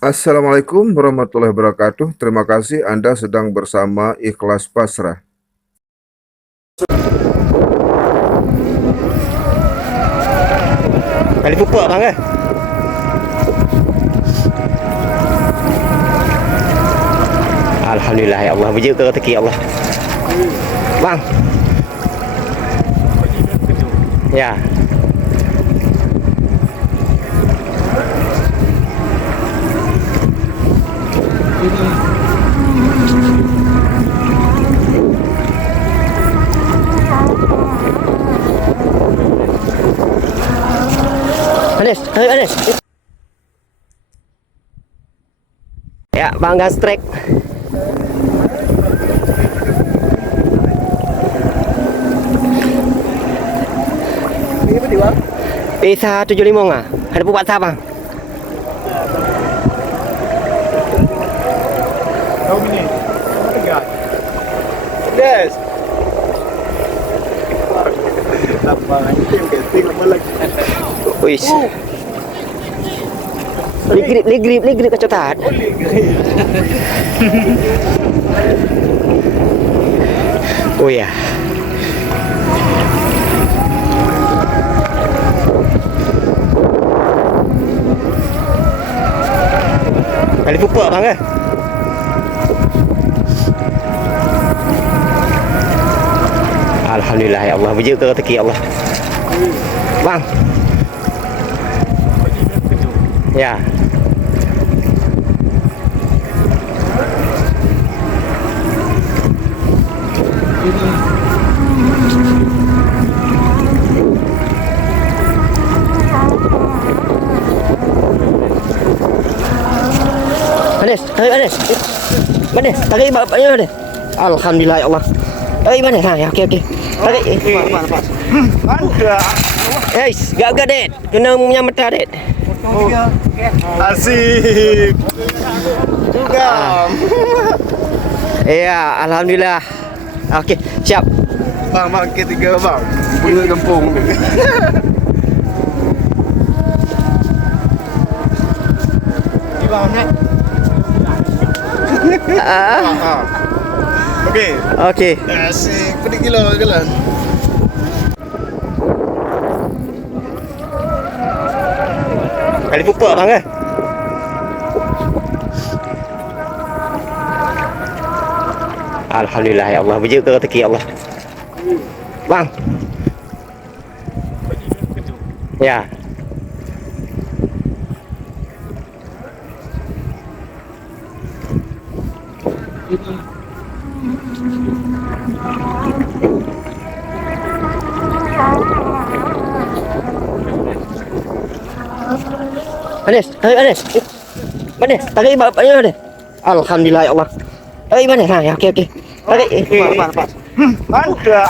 Assalamualaikum warahmatullahi wabarakatuh. Terima kasih Anda sedang bersama Ikhlas Pasrah. Kali pupuk bang ke? Alhamdulillah ya Allah, berjaya ke rezeki Allah. Bang. Ya. Anis, ayo Anis. Ya, Bang gas trek. Ini apa dia? P175 ah. Ada buat apa bang? Tahu ni. Tegas. Yes. Lama lagi yang casting lama lagi. Wis. Ligrip kacau tahan. Oh ya. Kali pupuk bang ke? Alhamdulillah ya Allah, berjaya ke rezeki Allah. Bang. Ya. Anis, ayo Anis. Mana? Tarik bapaknya mana? Alhamdulillah ya Allah. Ayo mana? Ha, ya okey. Tarik. Lepas. Ada. Guys, gak det. Kena punya mata det. Asik. Juga. Ya, alhamdulillah. Okey, siap. Bang, ketiga bang. Bunga kampung. Di bawah nak. Okey. Okey. Asik. Pedih gila kan. Kali pupuk bang ke? Alhamdulillah ya Allah, berjaya ke rezeki Allah. Bang. Ya. Anis, ayo Anis. Mana? Tarik bapaknya mana? Alhamdulillah ya Allah. Ayo mana? Ha, ya okey. Tarik. Lepas. Ada.